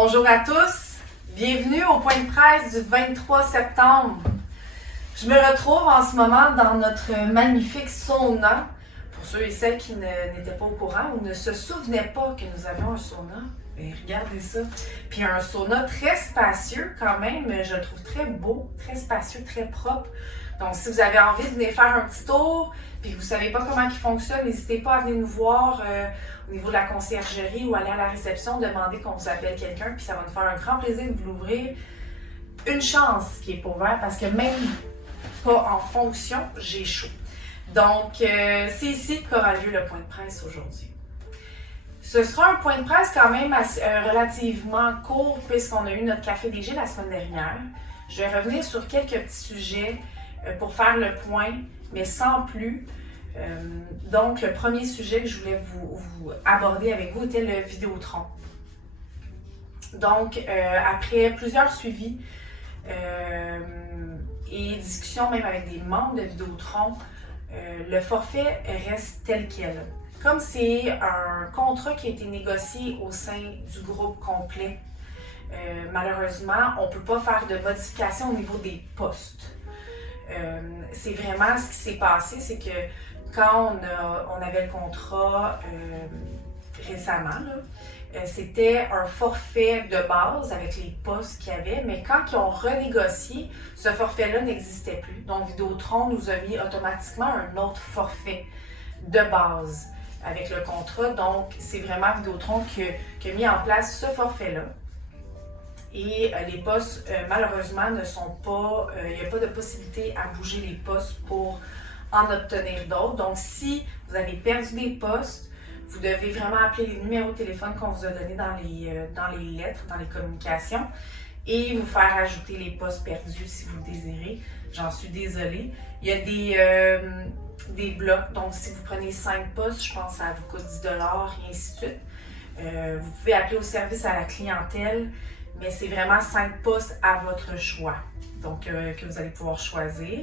Bonjour à tous, bienvenue au point de presse du 23 septembre. Je me retrouve en ce moment dans notre magnifique sauna. Pour ceux et celles qui n'étaient pas au courant ou ne se souvenaient pas que nous avions un sauna, bien, regardez ça. Puis un sauna très spacieux quand même, je le trouve très beau, très spacieux, très propre. Donc si vous avez envie de venir faire un petit tour, puis que vous ne savez pas comment il fonctionne, n'hésitez pas à venir nous voir au niveau de la conciergerie ou aller à la réception, demander qu'on vous appelle quelqu'un, puis ça va nous faire un grand plaisir de vous l'ouvrir. Une chance qui est pas ouvert parce que même pas en fonction, j'ai chaud. Donc, c'est ici qu'aura lieu le point de presse aujourd'hui. Ce sera un point de presse quand même relativement court puisqu'on a eu notre café DG la semaine dernière. Je vais revenir sur quelques petits sujets pour faire le point, mais sans plus. Donc, le premier sujet que je voulais vous aborder avec vous était le Vidéotron. Donc, après plusieurs suivis et discussions même avec des membres de Vidéotron, le forfait reste tel quel. Comme c'est un contrat qui a été négocié au sein du groupe complet, malheureusement, on ne peut pas faire de modifications au niveau des postes. C'est vraiment ce qui s'est passé, c'est que quand on avait le contrat récemment, c'était un forfait de base avec les postes qu'il y avait, mais quand ils ont renégocié, ce forfait-là n'existait plus. Donc, Vidéotron nous a mis automatiquement un autre forfait de base avec le contrat. Donc, c'est vraiment Vidéotron qui a mis en place ce forfait-là. Et les postes, malheureusement, ne sont pas, il n'y a pas de possibilité à bouger les postes pour en obtenir d'autres. Donc, si vous avez perdu des postes, vous devez vraiment appeler les numéros de téléphone qu'on vous a donnés dans les lettres, dans les communications, et vous faire ajouter les postes perdus si vous le désirez. J'en suis désolée. Il y a des blocs, donc si vous prenez 5 postes, je pense que ça vous coûte 10$ et ainsi de suite. Vous pouvez appeler au service à la clientèle, mais c'est vraiment 5 postes à votre choix, donc que vous allez pouvoir choisir.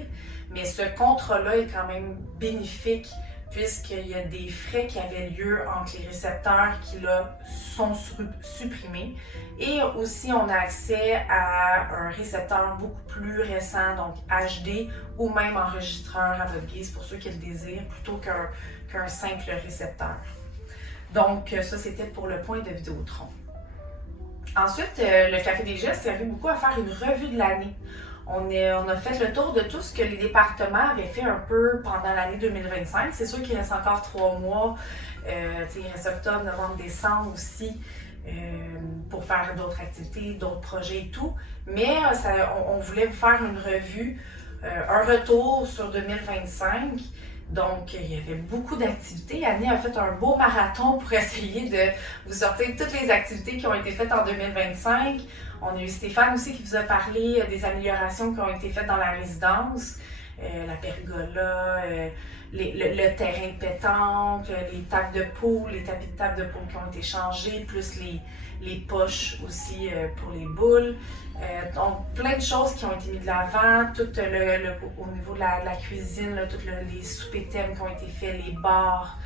Mais ce contrat-là est quand même bénéfique puisqu'il y a des frais qui avaient lieu entre les récepteurs qui là sont supprimés. Et aussi, on a accès à un récepteur beaucoup plus récent, donc HD ou même enregistreur à votre guise pour ceux qui le désirent, plutôt qu'un simple récepteur. Donc, ça, c'était pour le point de Vidéotron. Ensuite, le Café DG a servi beaucoup à faire une revue de l'année. On a fait le tour de tout ce que les départements avaient fait un peu pendant l'année 2025. C'est sûr qu'il reste encore 3 mois. Il reste octobre, novembre, décembre aussi pour faire d'autres activités, d'autres projets et tout. Mais on voulait vous faire une revue, un retour sur 2025. Donc, il y avait beaucoup d'activités. Annie a fait un beau marathon pour essayer de vous sortir toutes les activités qui ont été faites en 2025. On a eu Stéphane aussi qui vous a parlé des améliorations qui ont été faites dans la résidence, la pergola, le terrain de pétanque, les tables de poule, les tapis de table de poule qui ont été changés, plus les poches aussi pour les boules. Donc, plein de choses qui ont été mises de l'avant, tout au niveau de la cuisine, tous les soupers thèmes qui ont été faits, les bars.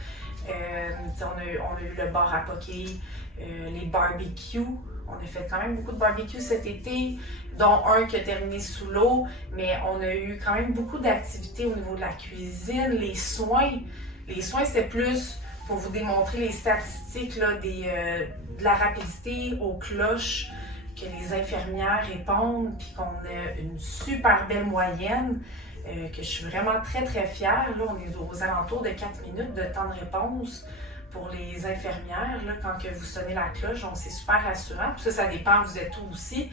On a eu le bar à poké, les barbecues. On a fait quand même beaucoup de barbecues cet été, dont un qui a terminé sous l'eau, mais on a eu quand même beaucoup d'activités au niveau de la cuisine, les soins. Les soins, c'était plus pour vous démontrer les statistiques là, de la rapidité aux cloches que les infirmières répondent, puis qu'on a une super belle moyenne, que je suis vraiment très très fière. Là, on est aux alentours de 4 minutes de temps de réponse pour les infirmières, là, quand que vous sonnez la cloche, donc c'est super rassurant. Puis ça dépend, vous êtes où aussi,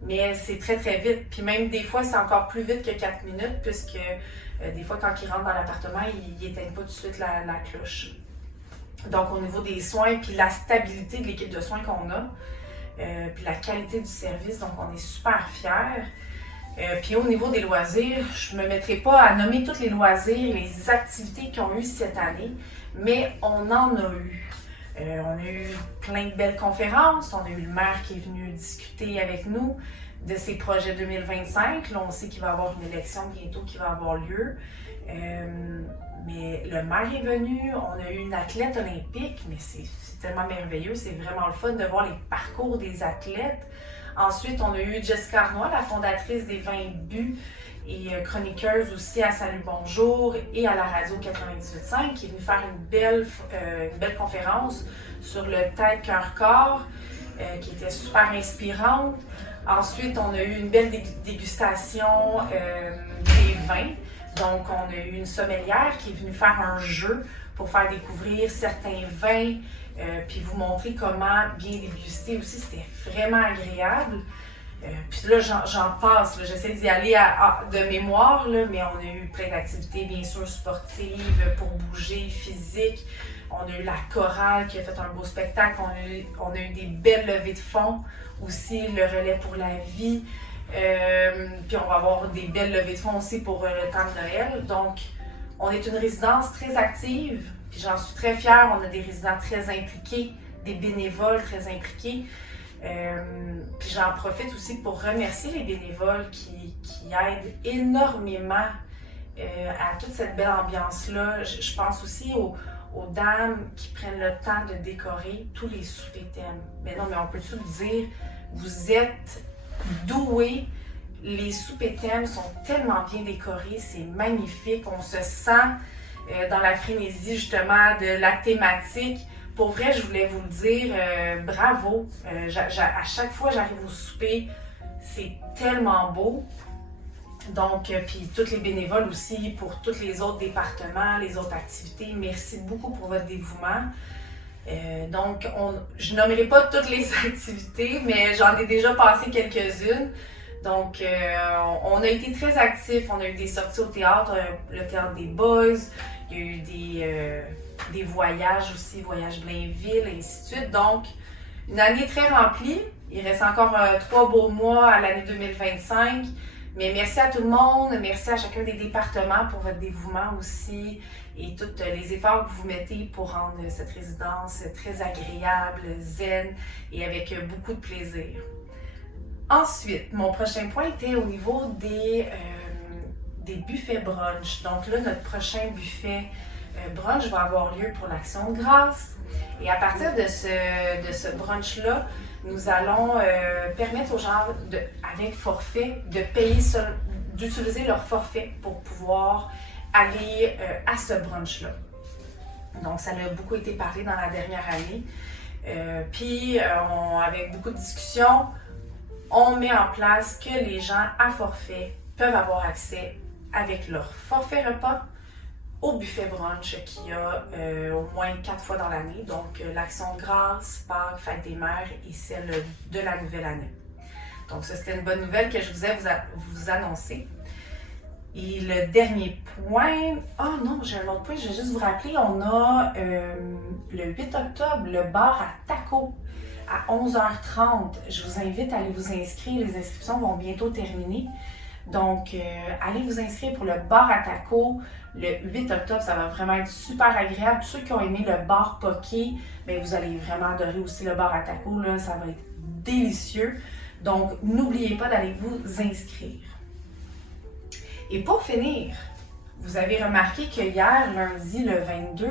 mais c'est très très vite. Puis même des fois, c'est encore plus vite que 4 minutes, puisque des fois, quand ils rentrent dans l'appartement, ils n'éteignent pas tout de suite la cloche. Donc au niveau des soins, puis la stabilité de l'équipe de soins qu'on a, puis la qualité du service, donc on est super fiers. Puis au niveau des loisirs, je ne me mettrai pas à nommer tous les loisirs, les activités qu'ils ont eu cette année, mais on en a eu. On a eu plein de belles conférences, on a eu le maire qui est venu discuter avec nous de ses projets 2025. Là, on sait qu'il va y avoir une élection bientôt qui va avoir lieu. Mais le maire est venu, on a eu une athlète olympique, mais c'est tellement merveilleux, c'est vraiment le fun de voir les parcours des athlètes. Ensuite, on a eu Jessica Arnois, la fondatrice des 20 buts et chroniqueuse aussi à Salut Bonjour et à la radio 98.5, qui est venue faire une belle conférence sur le tête, cœur, corps, qui était super inspirante. Ensuite, on a eu une belle dégustation des vins. Donc, on a eu une sommelière qui est venue faire un jeu pour faire découvrir certains vins, puis vous montrer comment bien déguster aussi. C'était vraiment agréable. Puis là, j'en passe. J'essaie d'y aller de mémoire, là, mais on a eu plein d'activités, bien sûr, sportives, pour bouger, physique. On a eu la chorale qui a fait un beau spectacle. On a eu des belles levées de fonds aussi, le relais pour la vie. Puis on va avoir des belles levées de fonds aussi pour le temps de Noël. Donc, on est une résidence très active. Puis j'en suis très fière. On a des résidents très impliqués, des bénévoles très impliqués. Puis j'en profite aussi pour remercier les bénévoles qui aident énormément à toute cette belle ambiance-là. Je pense aussi aux dames qui prennent le temps de décorer tous les soupers thèmes. Mais non, mais on peut tout dire, vous êtes doués. Les soupers thèmes sont tellement bien décorés, c'est magnifique. On se sent dans la frénésie justement de la thématique. Pour vrai, je voulais vous le dire, bravo. À chaque fois que j'arrive au souper, c'est tellement beau. Donc, puis tous les bénévoles aussi pour tous les autres départements, les autres activités. Merci beaucoup pour votre dévouement. Donc, je nommerai pas toutes les activités, mais j'en ai déjà passé quelques-unes. Donc, on a été très actifs. On a eu des sorties au théâtre, le théâtre des Boys. Il y a eu des voyages aussi, voyages Blainville, et ainsi de suite. Donc, une année très remplie. Il reste encore 3 beaux mois à l'année 2025. Mais merci à tout le monde, merci à chacun des départements pour votre dévouement aussi et tous les efforts que vous mettez pour rendre cette résidence très agréable, zen et avec beaucoup de plaisir. Ensuite, mon prochain point était au niveau des buffets brunch. Donc là, notre prochain buffet brunch va avoir lieu pour l'Action de grâce. Et à partir de ce brunch-là, nous allons permettre aux gens, avec forfait, de payer d'utiliser leur forfait pour pouvoir aller à ce brunch-là. Donc, ça a beaucoup été parlé dans la dernière année. Puis, avec beaucoup de discussions, on met en place que les gens à forfait peuvent avoir accès avec leur forfait repas au buffet brunch qu'il y a au moins 4 fois dans l'année, donc l'Action de grâce, Pâques, Fête des mères et celle de la nouvelle année. Donc ça, c'était une bonne nouvelle que je voulais vous annoncer. Et le dernier point, non, j'ai un autre point, je vais juste vous rappeler, on a le 8 octobre, le bar à tacos à 11h30. Je vous invite à aller vous inscrire, les inscriptions vont bientôt terminer. Donc, allez vous inscrire pour le bar à tacos le 8 octobre. Ça va vraiment être super agréable. Tous ceux qui ont aimé le bar poké, bien, vous allez vraiment adorer aussi le bar à tacos. Là, ça va être délicieux. Donc, n'oubliez pas d'aller vous inscrire. Et pour finir, vous avez remarqué que hier, lundi, le 22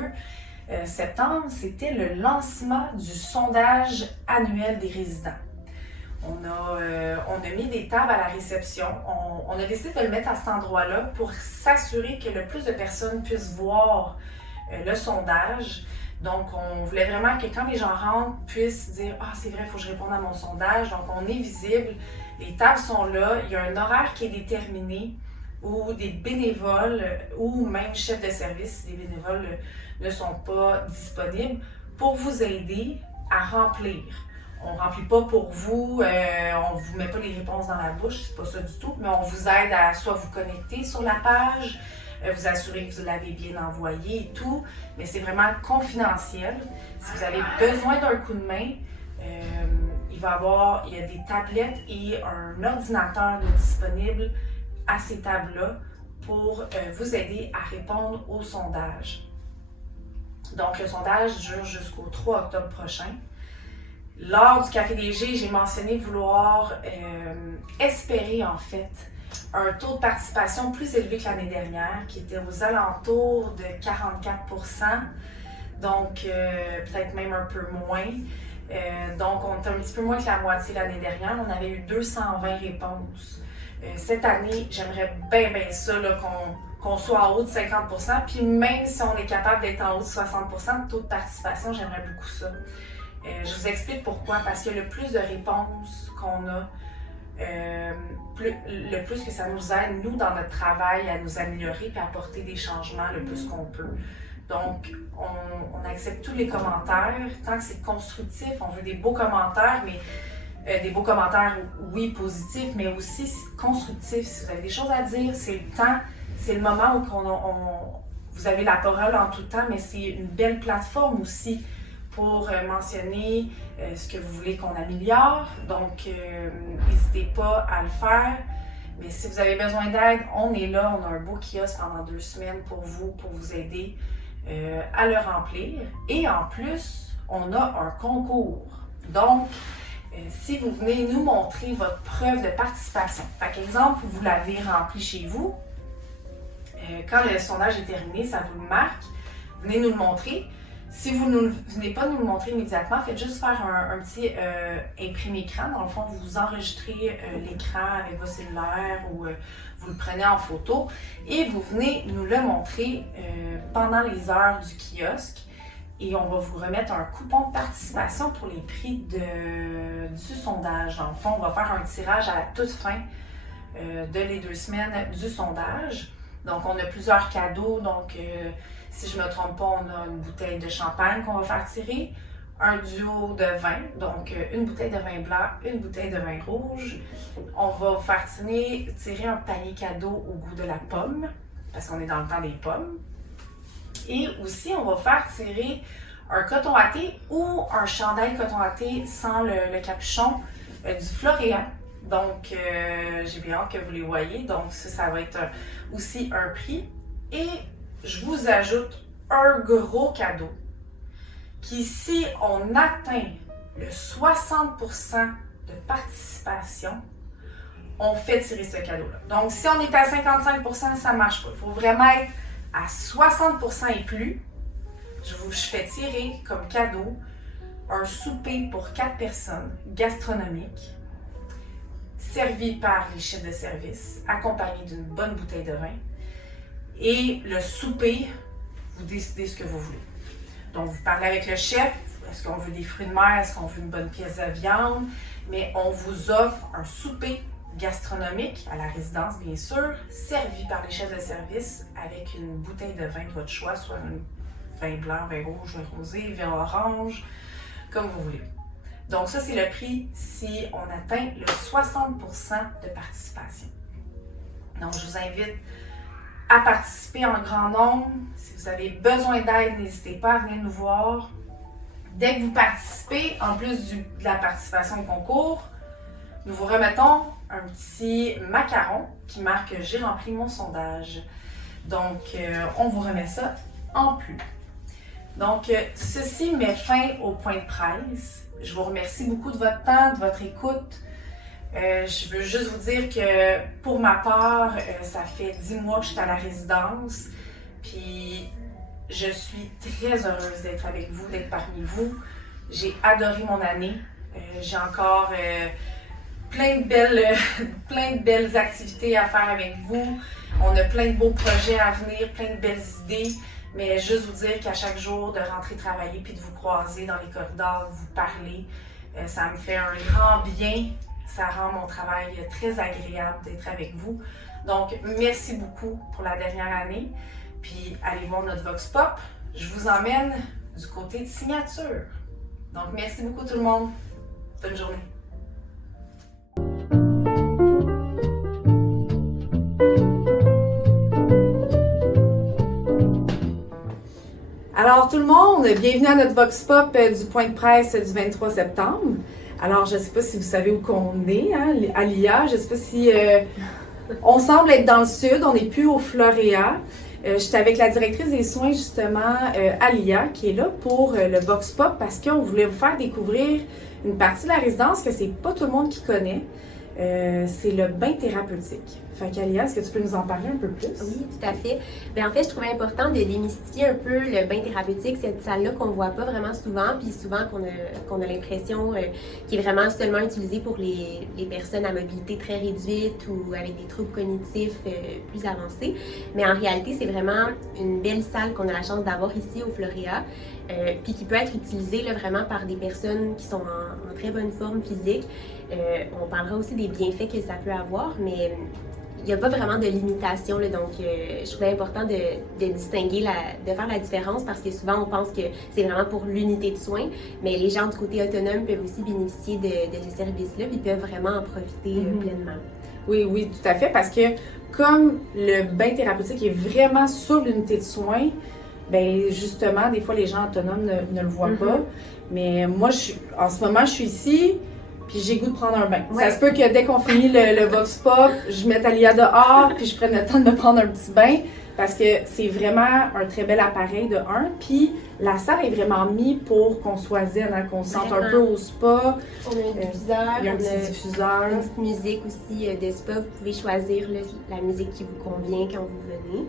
septembre, c'était le lancement du sondage annuel des résidents. On a mis des tables à la réception. On a décidé de le mettre à cet endroit-là pour s'assurer que le plus de personnes puissent voir le sondage. Donc, on voulait vraiment que quand les gens rentrent, puissent dire « Ah, c'est vrai, il faut que je réponde à mon sondage. » Donc, on est visible. Les tables sont là. Il y a un horaire qui est déterminé où des bénévoles ou même chefs de service, si les bénévoles ne sont pas disponibles, pour vous aider à remplir. On ne remplit pas pour vous, on ne vous met pas les réponses dans la bouche, c'est pas ça du tout, mais on vous aide à soit vous connecter sur la page, vous assurer que vous l'avez bien envoyé et tout, mais c'est vraiment confidentiel. Si vous avez besoin d'un coup de main, il y a des tablettes et un ordinateur disponible à ces tables-là pour vous aider à répondre au sondage. Donc, le sondage dure jusqu'au 3 octobre prochain. Lors du Café des G, j'ai mentionné vouloir espérer en fait un taux de participation plus élevé que l'année dernière, qui était aux alentours de 44%, donc peut-être même un peu moins. Donc, on était un petit peu moins que la moitié l'année dernière. On avait eu 220 réponses. Cette année, j'aimerais bien ça qu'on soit en haut de 50%. Puis même si on est capable d'être en haut de 60% de taux de participation, j'aimerais beaucoup ça. Je vous explique pourquoi. Parce que le plus de réponses qu'on a, le plus que ça nous aide, nous, dans notre travail, à nous améliorer et à apporter des changements le plus qu'on peut. Donc, on accepte tous les commentaires, tant que c'est constructif. On veut des beaux commentaires, mais des beaux commentaires, oui, positifs, mais aussi constructifs. Si vous avez des choses à dire, c'est le temps, c'est le moment où vous avez la parole en tout temps, mais c'est une belle plateforme aussi pour mentionner ce que vous voulez qu'on améliore. Donc, n'hésitez pas à le faire. Mais si vous avez besoin d'aide, on est là. On a un beau kiosque pendant 2 semaines pour vous aider à le remplir. Et en plus, on a un concours. Donc, si vous venez nous montrer votre preuve de participation, par exemple, vous l'avez rempli chez vous, quand le sondage est terminé, ça vous le marque, venez nous le montrer. Si vous ne venez pas nous le montrer immédiatement, faites juste faire un petit imprime écran. Dans le fond, vous enregistrez l'écran avec votre cellulaire ou vous le prenez en photo et vous venez nous le montrer pendant les heures du kiosque. Et on va vous remettre un coupon de participation pour les prix du sondage. Dans le fond, on va faire un tirage à la toute fin de les 2 semaines du sondage. Donc, on a plusieurs cadeaux. Donc, si je ne me trompe pas, on a une bouteille de champagne qu'on va faire tirer, un duo de vin, donc une bouteille de vin blanc, une bouteille de vin rouge. On va faire tirer un panier cadeau au goût de la pomme, parce qu'on est dans le temps des pommes. Et aussi, on va faire tirer un coton à thé ou un chandail coton à thé sans le capuchon du Floréal. Donc, j'ai bien hâte que vous les voyez. Donc, ça va être aussi un prix. Et je vous ajoute un gros cadeau qui, si on atteint le 60% de participation, on fait tirer ce cadeau-là. Donc, si on est à 55%, ça ne marche pas. Il faut vraiment être à 60% et plus. Je fais tirer comme cadeau un souper pour 4 personnes gastronomique, servi par les chefs de service, accompagné d'une bonne bouteille de vin. Et le souper, vous décidez ce que vous voulez. Donc, vous parlez avec le chef, est-ce qu'on veut des fruits de mer, est-ce qu'on veut une bonne pièce de viande, mais on vous offre un souper gastronomique à la résidence, bien sûr, servi par les chefs de service avec une bouteille de vin de votre choix, soit un vin blanc, vin rouge, vin rosé, vin orange, comme vous voulez. Donc, ça, c'est le prix si on atteint le 60% de participation. Donc, je vous invite à participer en grand nombre. Si vous avez besoin d'aide, n'hésitez pas à venir nous voir. Dès que vous participez, en plus de la participation au concours, nous vous remettons un petit macaron qui marque « J'ai rempli mon sondage ». Donc, on vous remet ça en plus. Donc, ceci met fin au point de presse. Je vous remercie beaucoup de votre temps, de votre écoute. Je veux juste vous dire que pour ma part, ça fait 10 mois que je suis à la résidence. Puis je suis très heureuse d'être avec vous, d'être parmi vous. J'ai adoré mon année. J'ai encore plein de belles activités à faire avec vous. On a plein de beaux projets à venir, plein de belles idées. Mais juste vous dire qu'à chaque jour, de rentrer travailler puis de vous croiser dans les corridors, de vous parler, ça me fait un grand bien. Ça rend mon travail très agréable d'être avec vous. Donc, merci beaucoup pour la dernière année. Puis, allez voir notre Vox Pop. Je vous emmène du côté de signature. Donc, merci beaucoup tout le monde. Bonne journée. Alors tout le monde, bienvenue à notre Vox Pop du point de presse du 23 septembre. Alors je ne sais pas si vous savez où qu'on est, hein, à l'IA, je ne sais pas si... on semble être dans le sud, on n'est plus au Floréal. J'étais avec la directrice des soins justement à l'IA qui est là pour le Vox Pop parce qu'on voulait vous faire découvrir une partie de la résidence que c'est pas tout le monde qui connaît. C'est le bain thérapeutique. Fait qu'Alia, est-ce que tu peux nous en parler un peu plus? Oui, tout à fait. Bien, en fait, je trouvais important de démystifier un peu le bain thérapeutique, cette salle-là qu'on ne voit pas vraiment souvent, puis souvent qu'on a l'impression qu'il est vraiment seulement utilisé pour les personnes à mobilité très réduite ou avec des troubles cognitifs plus avancés. Mais en réalité, c'est vraiment une belle salle qu'on a la chance d'avoir ici au Floréa, puis qui peut être utilisée là, vraiment par des personnes qui sont en très bonne forme physique. On parlera aussi des bienfaits que ça peut avoir, mais il n'y a pas vraiment de limitation, là, donc je trouvais important de distinguer, de faire la différence parce que souvent on pense que c'est vraiment pour l'unité de soins, mais les gens du côté autonome peuvent aussi bénéficier de ce service-là et peuvent vraiment en profiter pleinement. Oui, oui, tout à fait, parce que comme le bain thérapeutique est vraiment sur l'unité de soins, ben justement, des fois les gens autonomes ne le voient pas, mais moi, en ce moment, je suis ici, puis j'ai goût de prendre un bain. Ouais. Ça se peut que dès qu'on finit le Vox Pop, je mette Alia dehors, puis je prenne le temps de me prendre un petit bain, parce que c'est vraiment un très bel appareil de un. Puis la salle est vraiment mise pour qu'on soit zen, hein, qu'on se sente un peu au spa. On a un diffuseur, il y a un petit diffuseur. Une petite musique aussi de spa. Vous pouvez choisir là, la musique qui vous convient quand vous venez.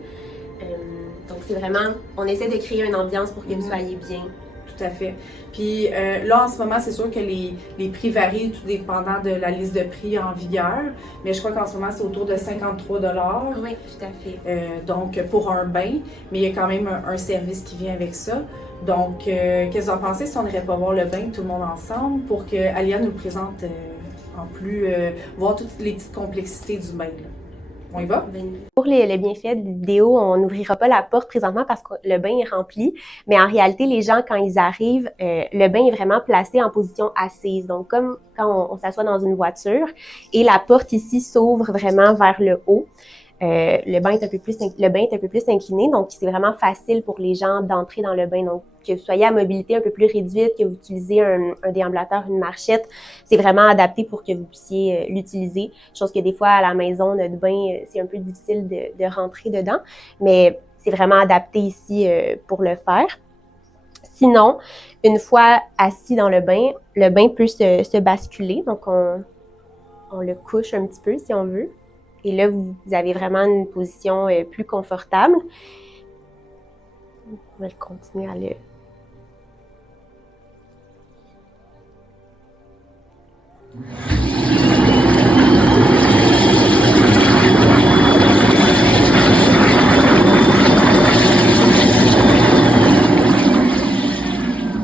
Donc c'est vraiment, on essaie de créer une ambiance pour que vous soyez bien. Tout à fait. Puis là, en ce moment, c'est sûr que les prix varient tout dépendant de la liste de prix en vigueur, mais je crois qu'en ce moment, c'est autour de 53 $. Oui, tout à fait. Donc, pour un bain, mais il y a quand même un service qui vient avec ça. Donc, qu'est-ce que vous en pensez si on n'irait pas voir le bain tout le monde ensemble pour que Alia nous le présente en plus, voir toutes les petites complexités du bain, là. On y va? Pour les bienfaits de l'idéo, on n'ouvrira pas la porte présentement parce que le bain est rempli. Mais en réalité, les gens, quand ils arrivent, le bain est vraiment placé en position assise. Donc, comme quand on s'assoit dans une voiture et la porte ici s'ouvre vraiment vers le haut. Le bain est un peu plus incliné, donc c'est vraiment facile pour les gens d'entrer dans le bain. Donc, que vous soyez à mobilité un peu plus réduite, que vous utilisez un déambulateur, une marchette, c'est vraiment adapté pour que vous puissiez l'utiliser. Chose que des fois, à la maison, notre bain, c'est un peu difficile de rentrer dedans, mais c'est vraiment adapté ici pour le faire. Sinon, une fois assis dans le bain peut se basculer, donc on le couche un petit peu si on veut. Et là, vous avez vraiment une position plus confortable. On va continuer à le...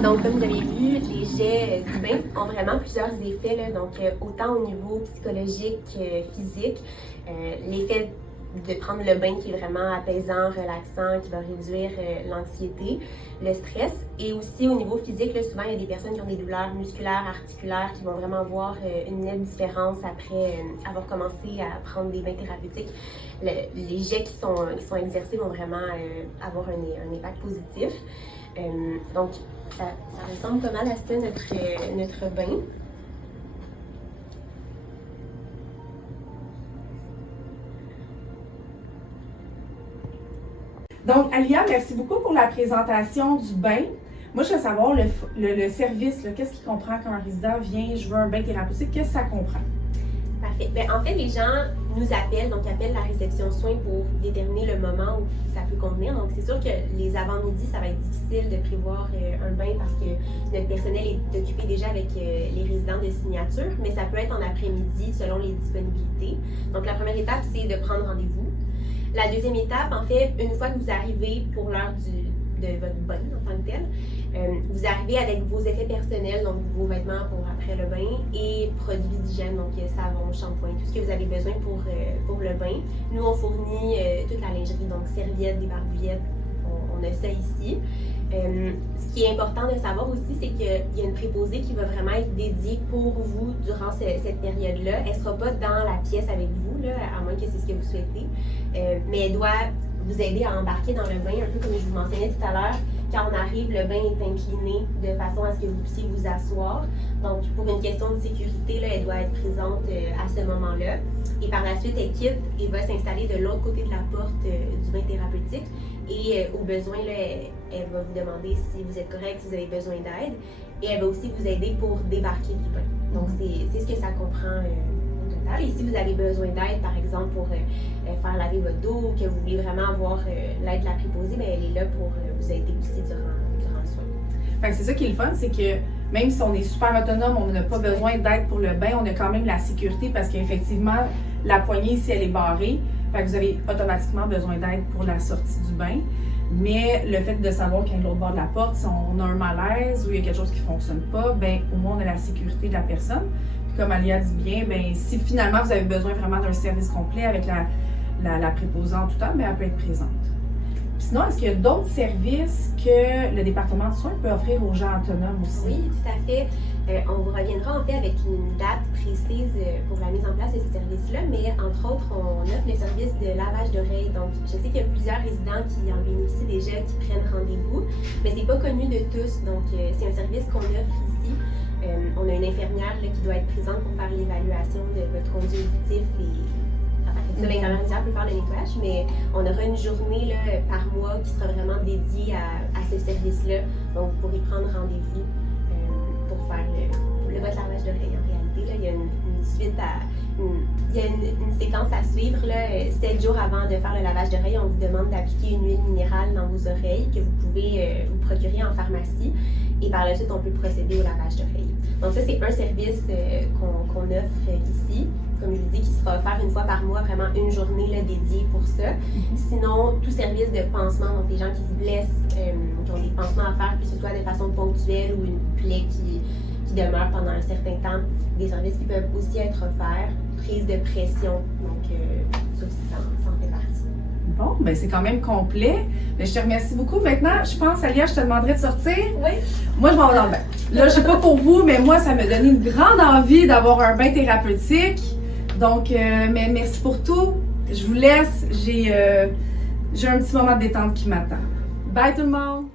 Donc, comme vous avez vu, les jets du bain ont vraiment plusieurs effets, là, donc autant au niveau psychologique, physique, l'effet de prendre le bain qui est vraiment apaisant, relaxant, qui va réduire l'anxiété, le stress, et aussi au niveau physique, là, souvent il y a des personnes qui ont des douleurs musculaires, articulaires, qui vont vraiment voir une nette différence après avoir commencé à prendre des bains thérapeutiques. Les jets qui sont exercés vont vraiment avoir un impact positif. Donc, ça ressemble pas mal à ça, notre bain. Donc, Alia, merci beaucoup pour la présentation du bain. Moi, je veux savoir le service, qu'est-ce qu'il comprend quand un résident vient, je veux un bain thérapeutique, qu'est-ce que ça comprend? Parfait. Bien, en fait, les gens nous appellent, donc appellent la réception soins pour déterminer le moment où ça peut convenir. Donc, c'est sûr que les avant-midi, ça va être difficile de prévoir un bain parce que notre personnel est occupé déjà avec les résidents de signature, mais ça peut être en après-midi selon les disponibilités. Donc, la première étape, c'est de prendre rendez-vous. La deuxième étape, en fait, une fois que vous arrivez pour l'heure de votre bain en tant que tel, vous arrivez avec vos effets personnels, donc vos vêtements pour après le bain et produits d'hygiène, donc savon, shampoing, tout ce que vous avez besoin pour le bain. Nous, on fournit toute la lingerie, donc serviettes, des barbouillettes, on a ça ici. Ce qui est important de savoir aussi, c'est qu'il y a une préposée qui va vraiment être dédiée pour vous durant cette période-là. Elle ne sera pas dans la pièce avec vous, là, à moins que c'est ce que vous souhaitez, mais elle doit vous aider à embarquer dans le bain, un peu comme je vous mentionnais tout à l'heure. Quand on arrive, le bain est incliné de façon à ce que vous puissiez vous asseoir. Donc, pour une question de sécurité, là, elle doit être présente à ce moment-là. Et par la suite, elle quitte et va s'installer de l'autre côté de la porte du bain thérapeutique. Et au besoin, là, elle va vous demander si vous êtes correct, si vous avez besoin d'aide. Et elle va aussi vous aider pour débarquer du bain. Donc, c'est ce que ça comprend au total. total. Et si vous avez besoin d'aide, par exemple, pour faire laver votre dos, ou que vous voulez vraiment avoir l'aide de la préposée, bien, elle est là pour vous aider aussi durant le soin. Fait que c'est ça qui est le fun, c'est que même si on est super autonome, on n'a pas besoin d'aide pour le bain, on a quand même la sécurité parce qu'effectivement, la poignée ici, elle est barrée. Fait que vous avez automatiquement besoin d'aide pour la sortie du bain. Mais le fait de savoir qu'à l'autre bord de la porte, si on a un malaise ou il y a quelque chose qui ne fonctionne pas, ben au moins on a la sécurité de la personne. Puis comme Alia dit bien, ben si finalement vous avez besoin vraiment d'un service complet avec la préposée en tout temps, ben elle peut être présente. Sinon, est-ce qu'il y a d'autres services que le département de soins peut offrir aux gens autonomes aussi? Oui, tout à fait. On vous reviendra en fait avec une date précise pour la mise en place de ces services-là, mais entre autres, on offre le service de lavage d'oreilles. Donc, je sais qu'il y a plusieurs résidents qui en bénéficient déjà, qui prennent rendez-vous, mais c'est pas connu de tous. Donc, c'est un service qu'on offre ici. On a une infirmière là, qui doit être présente pour faire l'évaluation de votre conduit auditif et l'infirmière peut faire le nettoyage, mais on aura une journée là, par mois qui sera vraiment dédiée à ce service-là. Donc, vous pourrez prendre rendez-vous pour faire votre lavage d'oreilles. En réalité, là, il y a une séquence à suivre. Là, 7 jours avant de faire le lavage d'oreilles, on vous demande d'appliquer une huile minérale dans vos oreilles que vous pouvez vous procurer en pharmacie. Et par la suite, on peut procéder au lavage d'oreilles. Donc ça, c'est un service qu'on offre ici. Comme je vous dis, qui sera offert une fois par mois, vraiment une journée là, dédiée pour ça. Sinon, tout service de pansement, donc les gens qui se blessent, qui ont des pansements à faire, que ce soit de façon ponctuelle ou une plaie qui demeure pendant un certain temps, des services qui peuvent aussi être offerts, prise de pression, donc ça aussi, ça en fait partie. Bon, ben c'est quand même complet. Mais je te remercie beaucoup. Maintenant, je pense, Alia, je te demanderai de sortir. Oui. Moi, je m'en vais dans le bain. Là, je sais pas pour vous, mais moi, ça m'a donné une grande envie d'avoir un bain thérapeutique. Donc, mais merci pour tout. Je vous laisse. J'ai un petit moment de détente qui m'attend. Bye tout le monde!